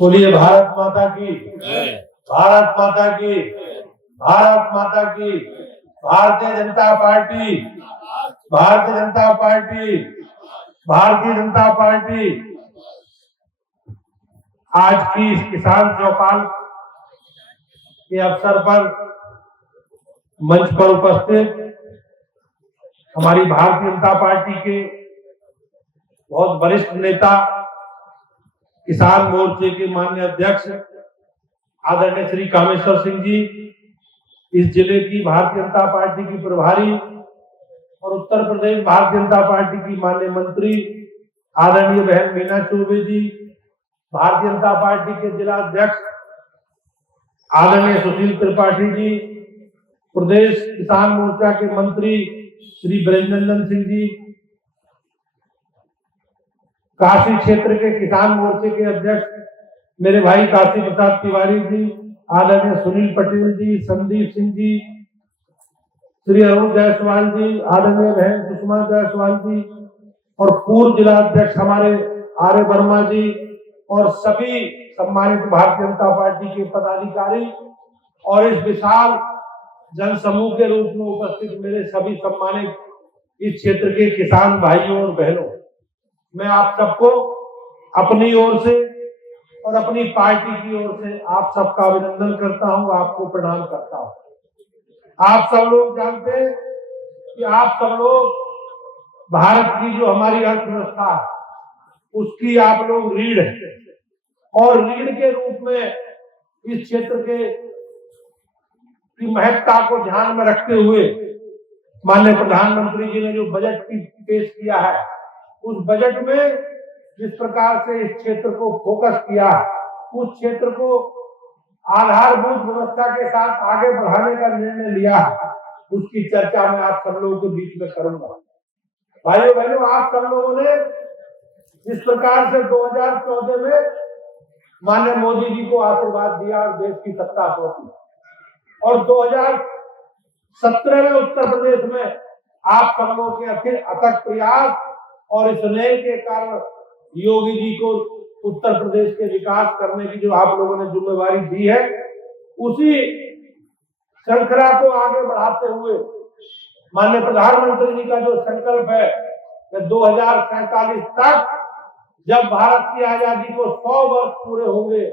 बोलिए भारत माता की, भारत माता की, भारत माता की। Bharatiya Janata party, Bharatiya Janata party, Bharatiya Janata party. आज की इस किसान चौपाल के अवसर पर मंच पर उपस्थित हमारी भारतीय जनता पार्टी के बहुत वरिष्ठ नेता, किसान मोर्चे के माननीय अध्यक्ष आदरणीय श्री कामेश्वर सिंह जी, इस जिले की भारतीय जनता पार्टी की प्रभारी और उत्तर प्रदेश भारतीय जनता पार्टी की माननीय मंत्री आदरणीय बहन मीना चौबे जी, भारतीय जनता पार्टी के जिला अध्यक्ष आदरणीय सुशील त्रिपाठी जी, प्रदेश किसान मोर्चा के मंत्री श्री ब्रजनंदन सिंह जी, काशी क्षेत्र के किसान मोर्चे के अध्यक्ष मेरे भाई काशी प्रसाद तिवारी जी, आदरणीय सुनील पटेल जी, संदीप सिंह जी, श्री अरुण जायसवाल जी, आदरणीय बहन सुषमा जायसवाल जी और पूर्व जिला अध्यक्ष हमारे आर्य वर्मा जी और सभी सम्मानित भारतीय जनता पार्टी के पदाधिकारी और इस विशाल जनसमूह के रूप में उपस्थित मेरे सभी सम्मानित इस क्षेत्र के किसान भाइयों और बहनों, मैं आप सबको अपनी ओर से और अपनी पार्टी की ओर से आप सबका अभिनंदन करता हूं, आपको प्रणाम करता हूं। आप सब लोग जानते हैं कि आप सब लोग भारत की जो हमारी अर्थव्यवस्था है उसकी आप लोग रीढ़ है और रीढ़ के रूप में इस क्षेत्र के की महत्ता को ध्यान में रखते हुए माननीय प्रधानमंत्री जी ने जो बजट पेश किया है, उस बजट में जिस प्रकार से इस क्षेत्र को फोकस किया, उस क्षेत्र को आधारभूत व्यवस्था के साथ आगे बढ़ाने का निर्णय लिया, उसकी चर्चा मैं आप सब लोगों के बीच में करूंगा। भाइयों बहनों, आप सब लोगों ने जिस प्रकार से 2014 में माननीय मोदी जी को आशीर्वाद दिया और देश की सत्ता सौंपी और 2017 में उत्तर प्रदेश में आप सब लोगों के अथक प्रयास और इस नए के कारण योगी जी को उत्तर प्रदेश के विकास करने की जो आप लोगों ने जिम्मेवारी दी है, उसी श्रृंखला को आगे बढ़ाते हुए माननीय प्रधानमंत्री जी का जो संकल्प है कि 2047 तक जब भारत की आजादी को 100 वर्ष पूरे होंगे,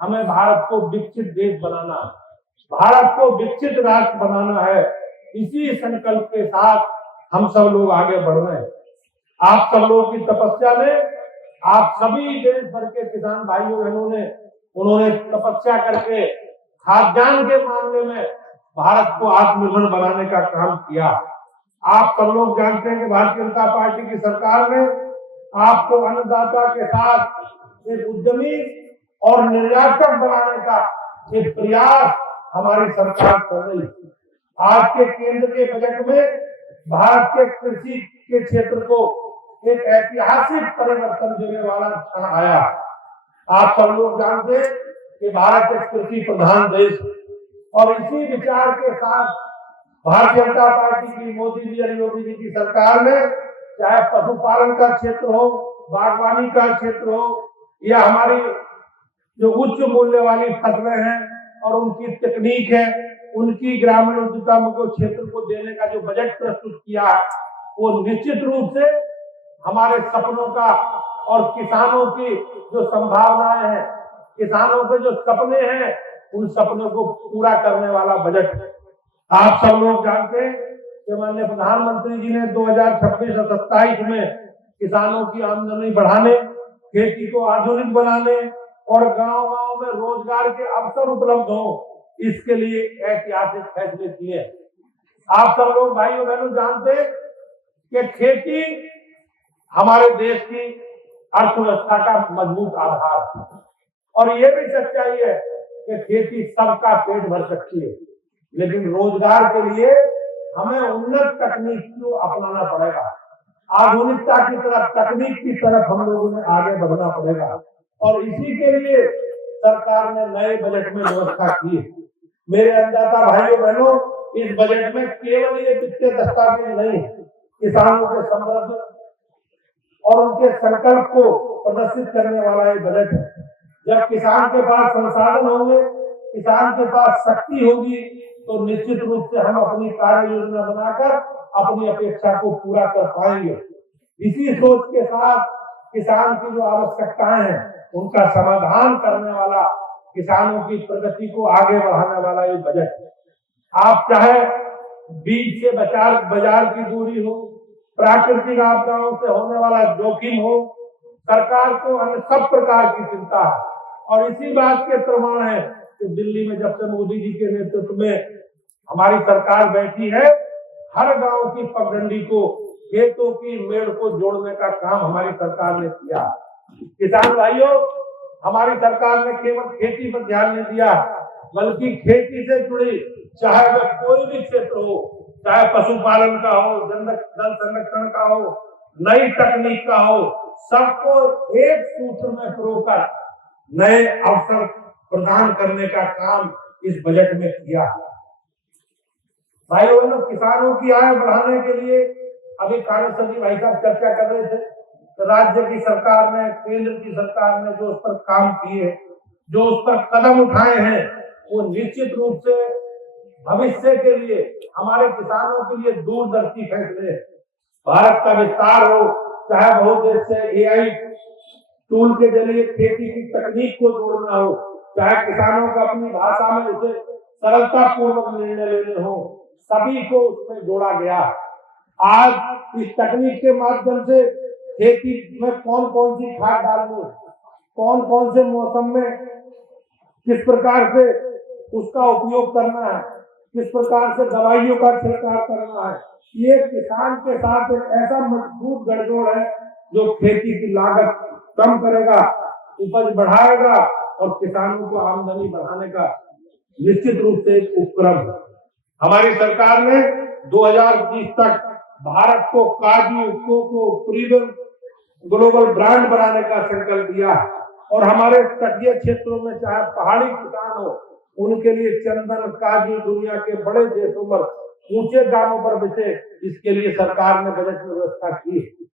हमें भारत को विकसित देश बनाना है, भारत को विकसित राष्ट्र बनाना है। इसी संकल्प के साथ हम सब लोग आगे बढ़ रहे हैं। आप सब लोगों की तपस्या में आप सभी देश भर के किसान भाइयों बहनों ने उन्होंने तपस्या करके खाद्यान्न के मामले में भारत को आत्मनिर्भर बनाने का काम किया। आप सब लोग जानते हैं कि भारतीय जनता पार्टी की सरकार ने आपको अन्नदाता के साथ एक उद्यमी और निर्यातक बनाने का एक प्रयास हमारी सरकार कर रही है। आज के केंद्र के बजट में भारत के कृषि के क्षेत्र को एक ऐतिहासिक परिवर्तन देने वाला क्षण आया। आप सब लोग जानते हैं कि भारत एक कृषि प्रधान देश और इसी विचार के साथ भारतीय जनता पार्टी की मोदी जी और योगी जी की सरकार ने चाहे पशुपालन का क्षेत्र हो, बागवानी का क्षेत्र हो या हमारी जो उच्च मूल्य वाली फसलें हैं और उनकी तकनीक है, उनकी ग्रामीण उद्यमिता को क्षेत्र को देने का जो बजट प्रस्तुत किया, वो निश्चित रूप से हमारे सपनों का और किसानों की जो संभावनाएं हैं, किसानों के जो सपने हैं, उन सपनों को पूरा करने वाला बजट है। आप सब लोग जानते हैं कि माननीय प्रधानमंत्री जी ने 2026 और 27 में किसानों की आमदनी बढ़ाने, खेती को आधुनिक बनाने और गांव-गांव में रोजगार के अवसर उपलब्ध हो, इसके लिए ऐतिहासिक फैसले किए। आप सब लोग भाइयों बहनों जानते हैं कि खेती हमारे देश की अर्थव्यवस्था का मजबूत आधार है और ये भी सच्चाई है कि खेती सबका पेट भर सकती है, लेकिन रोजगार के लिए हमें उन्नत तकनीक को अपनाना पड़ेगा, आधुनिकता की तरफ, तकनीक की तरफ हम लोगों ने आगे बढ़ना पड़ेगा और इसी के लिए सरकार ने नए बजट में व्यवस्था की है। मेरे अन्नदाता भाइयों बहनों, इस बजट में केवल ये वित्तीय दस्तावेज नहीं, किसानों के समृद्ध और उनके संकल्प को प्रदर्शित करने वाला ये बजट है। जब किसान के पास संसाधन होंगे, किसान के पास शक्ति होगी, तो निश्चित रूप से हम अपनी कार्य योजना बनाकर अपनी अपेक्षा को पूरा कर पाएंगे। इसी सोच के साथ किसान की जो आवश्यकताएं हैं उनका समाधान करने वाला, किसानों की प्रगति को आगे बढ़ाने वाला ये बजट है। आप चाहे बीज से बाजार की दूरी हो, प्राकृतिक आपदाओं से होने वाला जोखिम हो, सरकार को अन्य सब प्रकार की चिंता है। और इसी बात के प्रमाण है कि दिल्ली में जब से मोदी जी के नेतृत्व में हमारी सरकार बैठी है, हर गांव की पगडंडी को, खेतों की मेड़ को जोड़ने का काम हमारी सरकार ने किया। किसान भाइयों, हमारी सरकार ने केवल खेती पर ध्यान नहीं दिया, बल्कि खेती से जुड़ी चाहे वह कोई भी क्षेत्र हो, चाहे पशुपालन का हो, जल संरक्षण का हो, नई तकनीक का हो, सबको एक सूत्र में पिरोकर नए अवसर प्रदान करने का काम इस बजट में किया। भाइयों बहनों, किसानों की आय बढ़ाने के लिए अभी कांग्रेस जी भाई साहब चर्चा कर रहे थे, तो राज्य की सरकार ने, केंद्र की सरकार ने जो उस पर काम किए, जो उस पर कदम उठाए हैं, वो निश्चित रूप से भविष्य के लिए, हमारे किसानों के लिए दूरदर्शी फैसले। भारत का विस्तार हो, चाहे बहुदेश से एआई टूल के जरिए खेती की तकनीक को जोड़ना हो, चाहे किसानों को अपनी भाषा में उसे सरलता पूर्वक निर्णय लेने हो, सभी को उसमें जोड़ा गया। आज इस तकनीक के माध्यम से खेती में कौन कौन सी खाद डालनी, कौन कौन से मौसम में किस प्रकार से उसका उपयोग करना है, किस प्रकार से दवाइयों का छिड़काव करना है, ये किसान के साथ एक ऐसा मजबूत गठजोड़ है जो खेती की लागत कम करेगा, उपज बढ़ाएगा और किसानों को आमदनी बढ़ाने का निश्चित रूप से एक उपक्रम है। हमारी सरकार ने 2030 तक भारत को काजू, कोको, प्रीमियम ग्लोबल ब्रांड बनाने का संकल्प लिया और हमारे तटीय क्षेत्रों में चाहे पहाड़ी किसान हो, उनके लिए चंदन, काजू दुनिया के बड़े देशों पर ऊंचे दामों पर बेचे, इसके लिए सरकार ने बजट में व्यवस्था की।